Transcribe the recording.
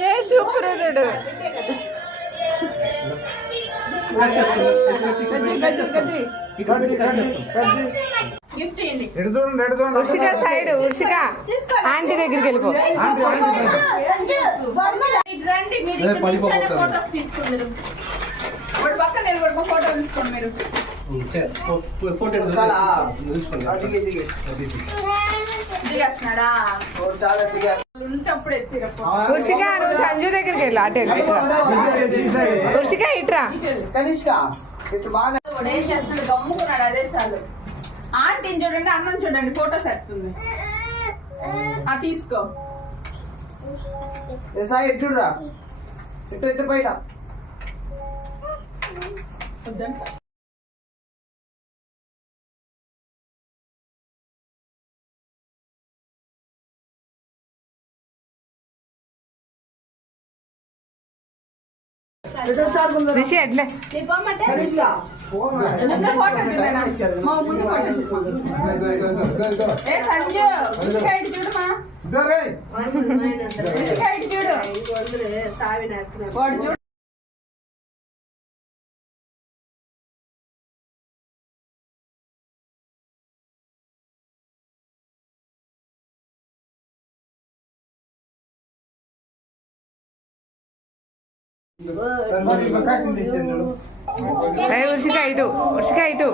ఏ శుక్రుడు ఉషిక side ఉషిక aunty దగ్గరికి వెళ్ళిపో పక్కన నిలబడుకో ఫోటో తీసుకోండి మీరు ఉషిక నువ్వు సంజు దగ్గరికి వెళ్ళు అటు ఉషిక ఇట్రా గమ్ముకున్నాడు అదే చాలు ఆంటీని చూడండి అన్నం చూడండి ఫోటోస్ వస్తుంది తీసుకో ఎట్టురా ఎట్టు బయట రిషి ఎట్లే చూడు ఉషిక ఇటు